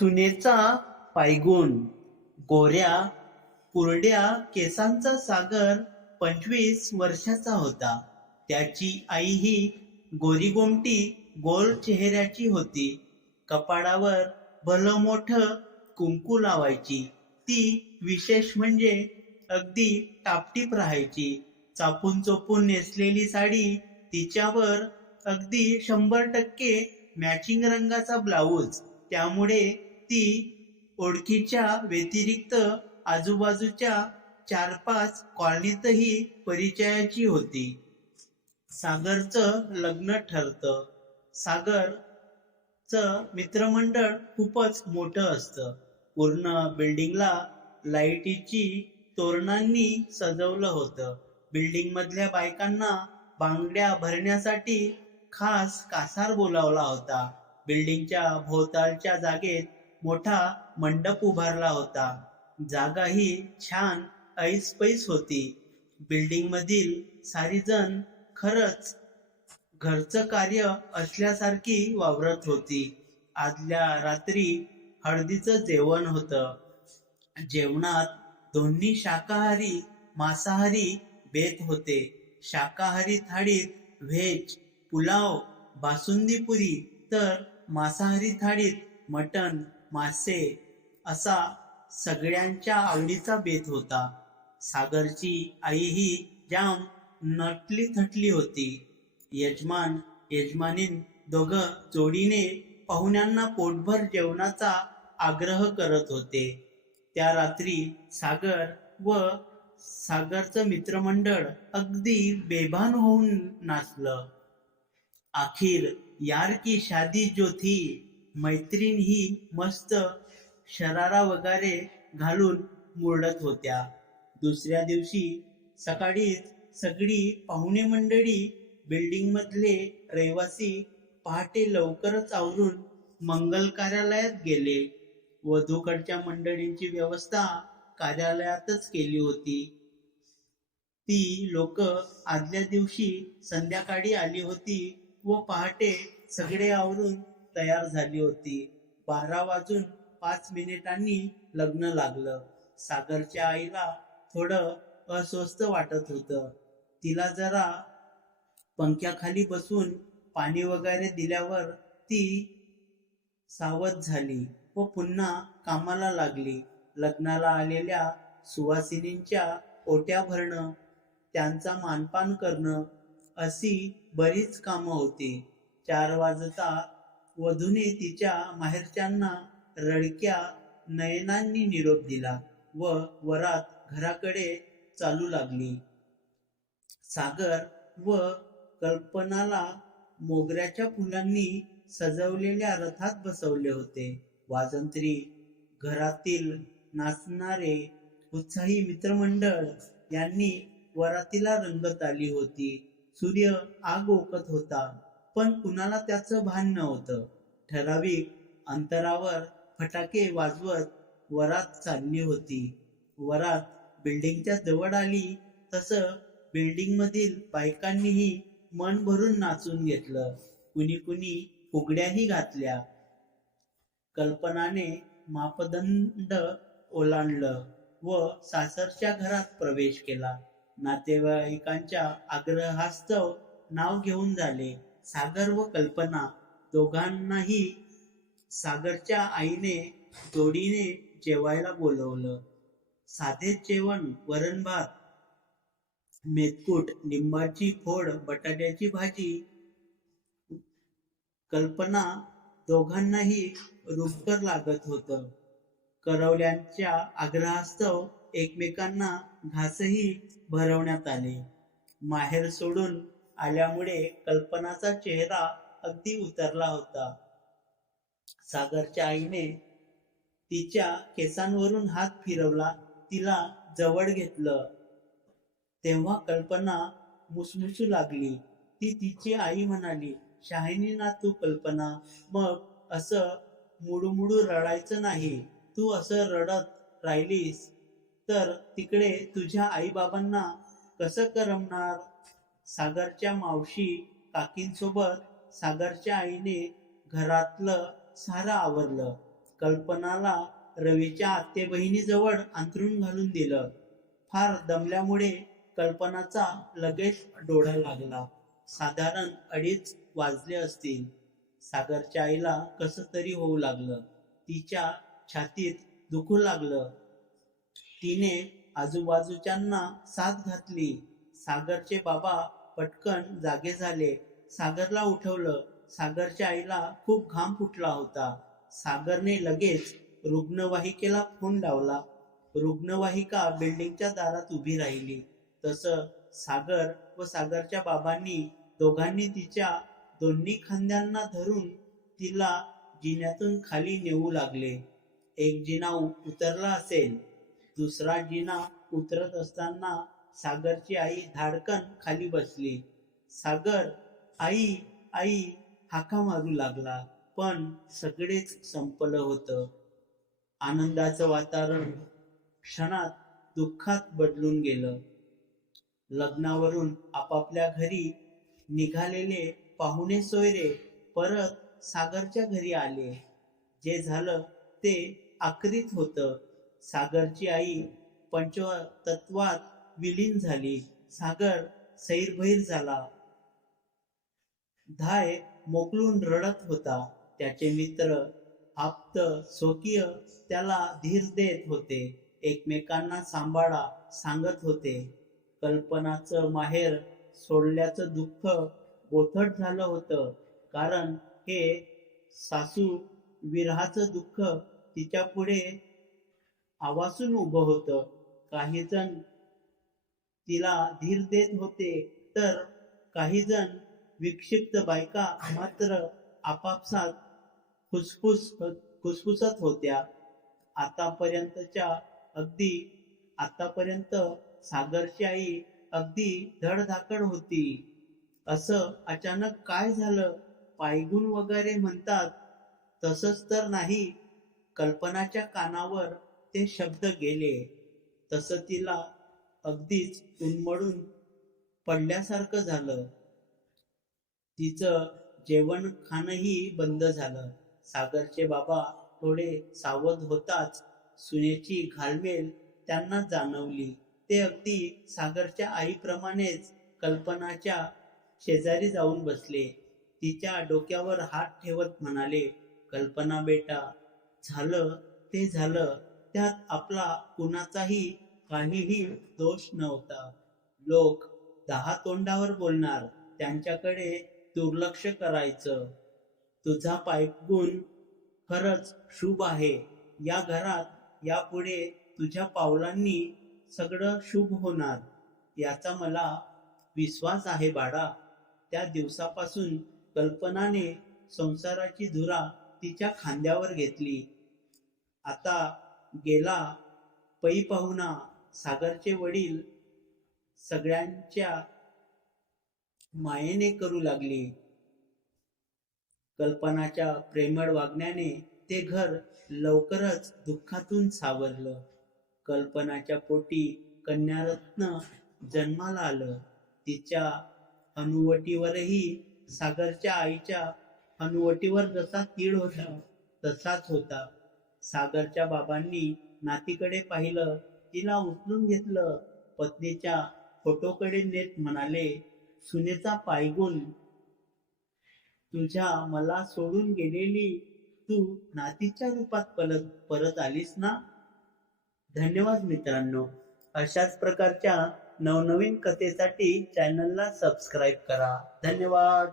सुनेचा पायगुण गोऱ्या कुरड्या केसांचा सागर पंचवीस वर्षाचा होता. त्याची आई ही गोरीगोमटी गोल चेहऱ्याची होती. कपाळावर भलं मोठं कुंकू लावायची. ती विशेष म्हणजे अगदी टापटीप राहायची. चापून चोपून नेसलेली साडी तिच्यावर अगदी शंभर टक्के मॅचिंग रंगाचा ब्लाऊज त्यामुळे ती ओळखीच्या व्यतिरिक्त आजूबाजूच्या चार पाच कॉलनीतही परिचयाची होती. सागरचं लग्न ठरतं. सागरचं मित्रमंडळ खूपच मोठं असतं. पूर्ण बिल्डिंगला लाईटीची तोरणांनी सजवलं होतं. बिल्डिंग मधल्या बायकांना बांगड्या भरण्यासाठी खास कासार बोलावला होता. बिल्डिंगच्या भोवतालच्या जागेत मोठा मंडप उभारला होता. जागा ही छान ऐसपैस होती. बिल्डिंग मधील सारी जण खरंच घरचं कार्य असल्यासारखी वावरत होती. आदल्या रात्री हळदीचं जेवण होतं. जेवणात दोन्ही शाकाहारी मांसाहारी बेत होते. शाकाहारी थाळीत व्हेज पुलाव बासुंदी पुरी तर मांसाहारी थाळीत मटण मासे असा सगळ्यांच्या आवडीचा बेत होता. सागरची आई ही जाम नटली थटली होती. यजमान यजमानीन दोघं जोडीने पाहुण्यांना पोटभर जेवणाचा आग्रह करत होते. त्या रात्री सागर व सागरचं मित्रमंडळ अगदी बेभान होऊन नाचलं. आखिर यार की शादी जो थी मैत्रीण ही मस्त शरारा वगैरे घालून मुरडत होत्या. दुसऱ्या दिवशी सकाळीच सगळी पाहुणे मंडळी बिल्डिंग मधले रहिवासी पहाटे लवकरच आवरून मंगल कार्यालयात गेले. वधूकडच्या मंडळींची व्यवस्था कार्यालयातच केली होती. ती लोक आदल्या दिवशी संध्याकाळी आली होती व पहाटे सगळे आवरून तयार झाली होती. बारा वाजून पाच मिनिटांनी लग्न लागलं. सागरच्या आईला थोडं अस्वस्थ वाटत होतं. तिला जरा पंख्याखाली बसून पाणी वगैरे दिल्यावर ती सावध झाली व पुन्हा कामाला लागली. लग्नाला आलेल्या सुवासिनींच्या ओट्या भरणं त्यांचा मानपान करणं अशी बरीच कामं होती. चार वाजता वधूने तिच्या माहेरच्यांना रडक्या नयनांनी निरोप दिला व वरात घराकडे चालू लागली. सागर व कल्पनाला मोगऱ्याच्या फुलांनी सजवलेल्या रथात बसवले होते. वाजंत्री घरातील नाचणारे उत्साही मित्रमंडळ यांनी वरातीला रंगत आली होती. सूर्य आग ओकत होता. पण कुणाला त्याचं भान नव्हतं ठराविक अंतरावर फटाके वाजवत वरात चालली होती. वरात बिल्डिंगच्या जवळ आली तसं बिल्डिंग मधील बायकांनीही मन भरून नाचून घेतलं. कुणी कुणी फुगड्याही घातल्या. कल्पनाने मापदंड ओलांडलं व सासरच्या घरात प्रवेश केला. नातेवाईकांच्या आग्रहास्तव नाव घेऊन झाले. सागर व कल्पना दोघांनाही सागरच्या आईने जोडीने जेवायला बोलवलं. साधे जेवण वरण भात मेतकूट लिंबाची फोड बटाट्याची भाजी कल्पना दोघांनाही रुपकर लागत होत. करवल्यांच्या आग्रहास्तव एकमेकांना घासही भरवण्यात आले. माहेर सोडून आल्यामुळे कल्पनाचा चेहरा अगदी उतरला होता. सागरच्या आईने तिच्या केसांवरून हात फिरवला तिला जवळ घेतलं. तेव्हा कल्पना मुसमुसू लागली. ती तिची आई म्हणाली शाहिनी ना तू कल्पना मग असं मुडूमुडू रडायचं नाही. तू असं रडत राहिलीस तर तिकडे तुझ्या आईबाबांना कसं करमणार? सागरच्या मावशी काकींसोबत सागरच्या आईने घरातलं सारं आवरलं. कल्पनाला रवीच्या आत्ते बहिणीजवळ अंतरून घालून दिलं. फार दमल्यामुळे कल्पनाचा लगेच डोळा लागला. साधारण अडीच वाजले असतील. सागरच्या आईला कसं तरी होऊ लागलं. तिच्या छातीत दुखू लागलं. तिने आजूबाजूच्यांना साथ घातली. सागरचे बाबा पटकन जागे झाले. सागरला उठवलं. सागरच्या आईला खूप घाम फुटला होता. सागरने लगेच रुग्णवाहिकेला फोन लावला. रुग्णवाहिका बिल्डिंगच्या दारात उभी राहिली. तसं सागर व सागरच्या बाबांनी दोघांनी तिच्या दोन्ही खांद्यांना धरून तिला जिन्यातून खाली नेऊ लागले. एक जिना उतरला असेल दुसरा जिना उतरत असताना सागरची आई धाडकन खाली बसली. सागर आई आई हाका मारू लागला पण सगळेच संपलं होतं. आनंदाचं वातावरण क्षणात दुःखात बदलून गेलं. लग्नावरून आपापल्या घरी निघालेले पाहुणे सोयरे परत सागरच्या घरी आले. जे झालं ते आकरीत होतं. सागरची आई पंचतत्वात विलीन झाली. सागर सैरभैर झाला. धाय मोकलून रडत होता. त्याचे मित्र आप्त स्वकीय त्याला धीर देत होते. एकमेकांना सांभाळा सांगत होते. कल्पनाचं माहेर सोडल्याचं दुःख गोथट झालं होतं. कारण हे सासू विरहाचं दुःख तिच्या पुढे आवासून उभं होतं. काही जण तिला धीर देत होते. तर काही जण विक्षिप्त बायका मात्र आपापसात खुसफुस खुसफुसत होत्या. आतापर्यंतच्या अगदी आतापर्यंत सागरची आई अगदी धडधाकड होती. असं अचानक काय झालं? पायगुण वगैरे म्हणतात. तसंच तर नाही कल्पनाच्या कानावर ते शब्द गेले. तसं तिला अगदीच उन्मळून पडल्यासारखं झालं. तिचं जेवण खाणंही बंद झालं. सागरचे बाबा थोडे सावध होताच सुनेची घालमेल त्यांना जाणवली. ते अगदी सागरच्या आईप्रमाणेच कल्पनाच्या शेजारी जाऊन बसले. तिच्या डोक्यावर हात ठेवत म्हणाले कल्पना बेटा झालं ते झालं. त्यात आपला कुणाचाही काहीही दोष नव्हता. लोक दहा तोंडावर बोलणार त्यांच्याकडे दुर्लक्ष करायचं. तुझा पायगुण खरंच शुभ आहे. या घरात यापुढे तुझ्या पावलांनी सगळं शुभ होणार. याचा मला विश्वास आहे बाळा. त्या दिवसापासून कल्पनाने संसाराची धुरा तिच्या खांद्यावर घेतली. आता गेला पै पाहुणा. सागरचे वडील सगळ्यांच्या मायेने करू लागली. कल्पनाच्या प्रेमळ वागण्याने ते घर लवकरच दुःखातून सावरलं. कल्पनाच्या पोटी कन्यारत्न जन्माला आलं. तिच्या अनुवटीवरही सागरच्या आईच्या अनुवटीवर जसा तीळ होता तसाच होता. सागरच्या बाबांनी नातीकडे पाहिलं. तिला उचलून घेतलं. पत्नीच्या फोटोकडे नेत म्हणाले सुनेचा पायगुण तुझ्या मला सोडून गेलेली तू नातीच्या रूपात परत परत आलीस ना? धन्यवाद मित्रांनो. अशाच प्रकारच्या नवनवीन कथेसाठी चॅनलला सबस्क्राईब करा. धन्यवाद.